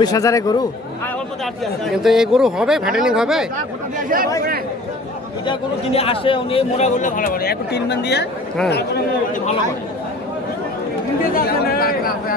চব্বিশ হাজারে গরু। কিন্তু এই গরু হবে ফ্যাটেনিং হবে? এটা কোনো যিনি আসে উনি মোড়া বললে ভালো করে। একটু ট্রিটমেন্ট দিয়ে হ্যাঁ। তারপরে উনি ভালো করে।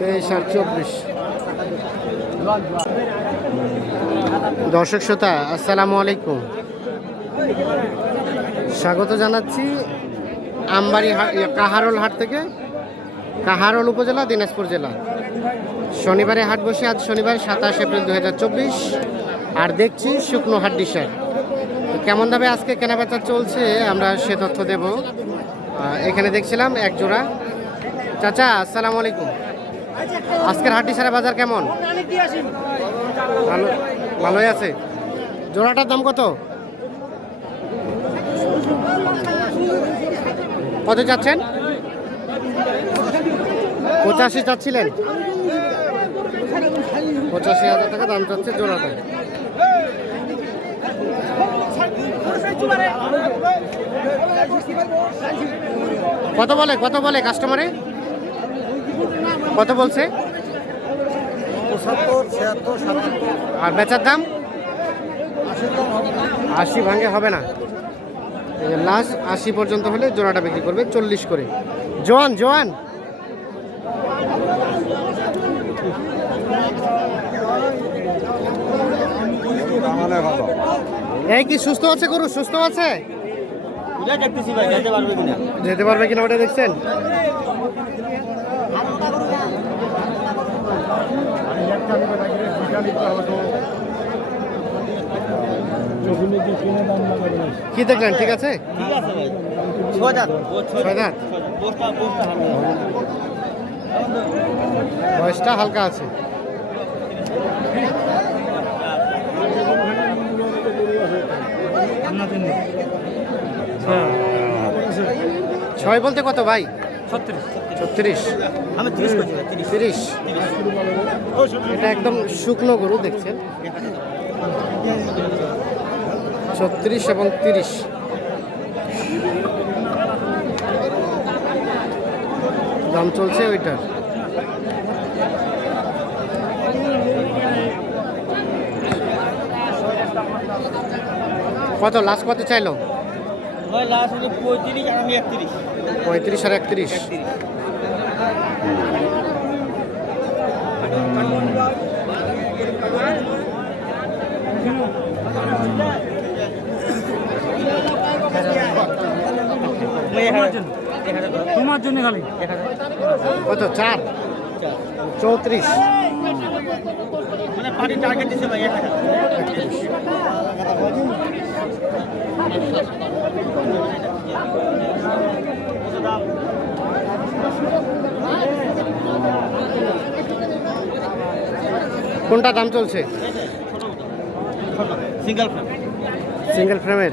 তেইশ আর চব্বিশ। দর্শক শ্রোতা আসসালামু আলাইকুম। স্বাগত জানাচ্ছি আমবাড়ি হাট ইয়ে, কাহারোল হাট থেকে কাহারোল উপজেলা দিনাজপুর জেলা। শনিবারে হাট বসে, আজ শনিবার, সাতাশ এপ্রিল দু হাজার চব্বিশ। আর দেখছি শুকনো তো কেমন দামে আজকে কেনাবেচা চলছে, আমরা সে তথ্য দেব। এখানে দেখছিলাম এক জোড়া। চাচা, আসসালামু আলাইকুম। আজকের হাট ডিসারে বাজার কেমন? ভালো ভালোই আছে। জোড়াটার দাম কত? কত চাচ্ছেন পঁচাশি চাচ্ছিলেন। পঁচাশি হাজার টাকা দাম চাচ্ছে জোড়াটা। কত বলে কত বলে কাস্টমারে কত বলছে? আর বেচার দাম? আশি ভাঙে হবে না। লাস্ট আশি পর্যন্ত হলে জোড়াটা বিক্রি করবে চল্লিশ করে। জোয়ান জোয়ান। এই কি সুস্থ আছে গরু? সুস্থ আছে? যেতে পারবে কিনা ওটা দেখছেন? কি দেখলেন? ঠিক আছে? ঠিক আছে ভাই। ছয় দাঁত? ছয় ছয় দাঁত? বয়সটা হালকা আছে। ছয় বলতে কত ভাই? ছত্রিশ। তিরিশ। এটা একদম শুকনো গরু দেখছেন। ছত্রিশ এবং তিরিশ। দাম চলছে ওইটার। কত লাস্ট কত চাইলো? পঁয়ত্রিশ আর একত্রিশ। পঁয়ত্রিশ আর একত্রিশ। তোমার জন্য খালি? কত? চার? চৌত্রিশ। মানে টার্গেট দিছে ভাই কোনটা দাম চলছে? Single frame. সিঙ্গেল ফ্রেমের?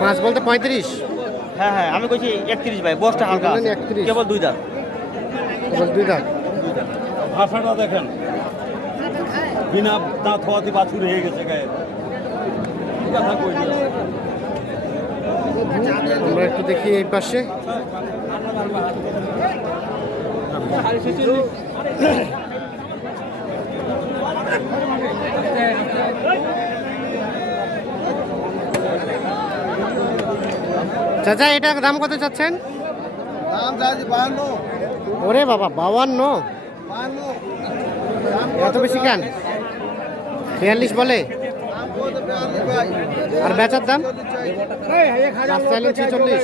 পাঁচ বলতে পঁয়ত্রিশ। হ্যাঁ হ্যাঁ আমি কইছি একত্রিশ ভাই বসটা হালকা বললেন আছে। 31 কেবল দুই দাঁত। দুই দাঁত। ভাষাটা দেখেন। বিনা দাঁত হওয়াতে বাছুর হয়ে গেছে গায়ে। কথা কই আমরা একটু দেখি এই পাশে। চাচা এটা দাম কত চাচ্ছেন? দাম চাইছি বাহান্ন। ওরে বাবা বাউান্ন বাহান্ন। এত বেশি কেন? বিয়াল্লিশ বলে? আর বেচার দাম? চাইলেন ছেচল্লিশ।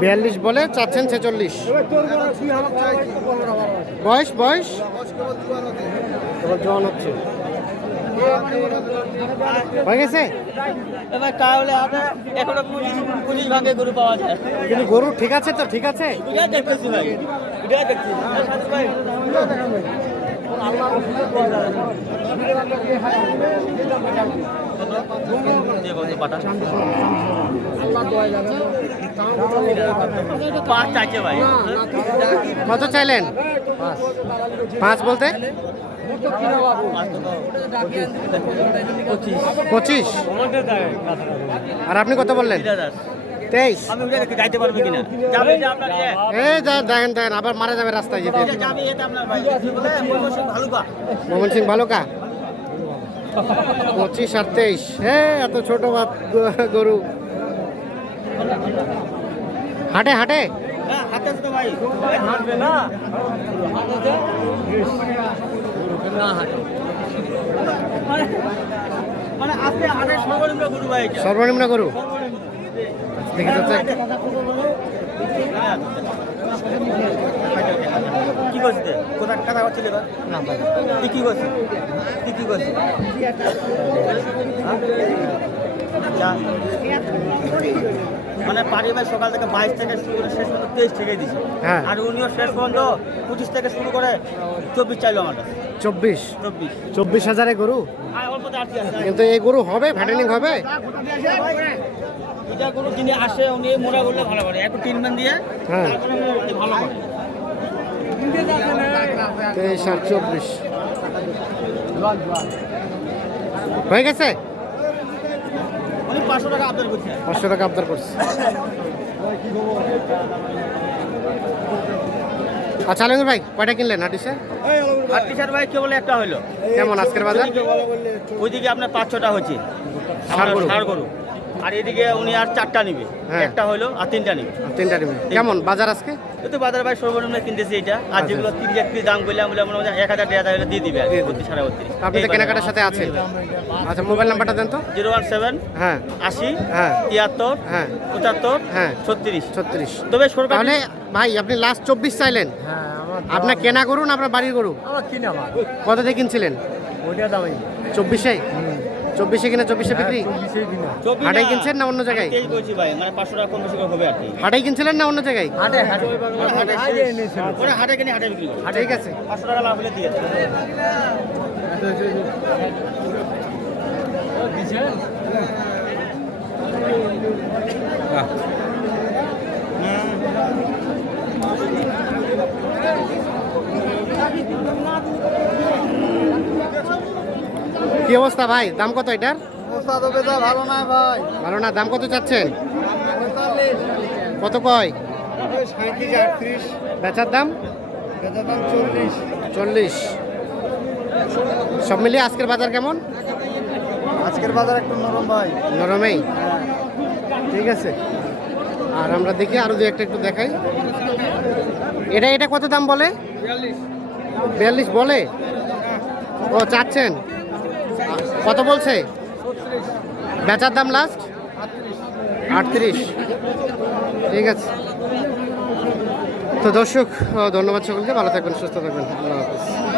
বিয়াল্লিশ বলে চাচ্ছেন ছেচল্লিশ। বয়স বয়স? জন হচ্ছে। হয়ে গেছে? তাহলে এখনও পঁচিশ পঁচিশ ভাগে গরু পাওয়া যায়। কিন্তু গরু ঠিক আছে তো? ঠিক আছে? কত চাইলেন? পাঁচ বলতে? পঁচিশ। পঁচিশ। আর আপনি কত বললেন? তেইশ। ইয়ে। এই দেখেন দেখেন আবার মারা যাবে রাস্তায় যেতে। মোহন সিং ভালো কা পঁচিশ আর তেইশ। হে এত ছোট গরু। হাটে হাটে? হ্যাঁ মানে সর্বনিম্ন গরু ভাই এটা সর্বনিম্ন গরু দেখে যাচ্ছে। কি করছিস কোথা কথা হচ্ছিল না তুই কি করছিস? তুই কি করছিস? যা। মানে পারিবারিক সকাল থেকে বাইশ থেকে শুরু করে শেষ পর্যন্ত তেইশ থেকে দিছে। হ্যাঁ। আর উনিও শেষ পর্যন্ত পঁচিশ থেকে শুরু করে চব্বিশ চাইলো আমার চব্বিশ? চব্বিশ। চব্বিশ হাজারে গরু? আছে। কিন্তু এই গরু হবে? ভ্যাটেনিং হবে? এটা কোনো যিনি আসে উনি মোড়া করলে ভালো করে। একটু ট্রিটমেন্ট দিয়ে হ্যাঁ। তারপরে ভালো করে। তেইশ আর চব্বিশ। হয়ে গেছে? পাঁচশো টাকা আবদার করছে। আচ্ছা আলমগীর ভাই কয়টা কিনলেন হাটিসে শার্ট ভাই। কেবল একটা হইল। কেমন আজকের বাজার? ওইদিকে আপনার পাঁচ ছটা হচ্ছে সার গরু। আর এদিকে উনি আর চারটা নিবে। হ্যাঁ। একটা হইল আর তিনটা নিবে। তিনটা নেবেন কেমন? বাজার আজকে? তো বাজার ভাই সর্বনিম্ন কিনতেছি এটা। আর আচ্ছা। যেগুলো তিরিশ একত্রিশ দাম করলাম বলে মনে হয় এক হাজার দেড় হাজার দিয়ে দিবে আর বত্রিশ সাড়ে বত্রিশ। আপনি তো কেনাকাটার সাথে আছেন। আচ্ছা মোবাইল নাম্বারটা দেন তো। জিরো ওয়ান সেভেন হ্যাঁ। আশি হ্যাঁ। তিয়াত্তর হ্যাঁ। পঁচাত্তর হ্যাঁ। ছত্রিশ। ছত্রিশ। তবে সরকার তাহলে ভাই আপনি লাস্ট চব্বিশ চাইলেন। হ্যাঁ আপনার কেনা করুন আপনার বাড়ির করুন কত দিয়ে কিনছিলেন? ওইটা দামি চব্বিশে? চব্বিশে কিনা চব্বিশে বিক্রি? কিনা। চব্বিশ হাটাই কিনছেন না অন্য জায়গায়? ভাই মানে পাঁচশো টাকা কম বেশি হবে আর কি। হাটাই কিনছিলেন না অন্য জায়গায়? হাটে হাটে কিনে হাটে বিক্রি ঠিক আছে। পাঁচশো টাকা লাভ হলে দিয়ে দেয়। কি অবস্থা ভাই? দাম কত এটার? ভালো নয় ভাই। ভালো না দাম কত চাচ্ছেন? কত কয়? বেচার দাম? চল্লিশ। চল্লিশ। সব মিলিয়ে আজকের বাজার কেমন? আজকের বাজার একটু নরম ভাই। নরমেই? ঠিক আছে। আর আমরা দেখি আরও দু একটা একটু দেখাই। এটা এটা কত দাম বলে? বিয়াল্লিশ বলে? ও চাচ্ছেন? কত বলছে? বেচার দাম লাস্ট আটত্রিশ। ঠিক আছে। তো দর্শক, ধন্যবাদ সকলকে। ভালো থাকবেন, সুস্থ থাকবেন। আল্লাহ হাফিজ।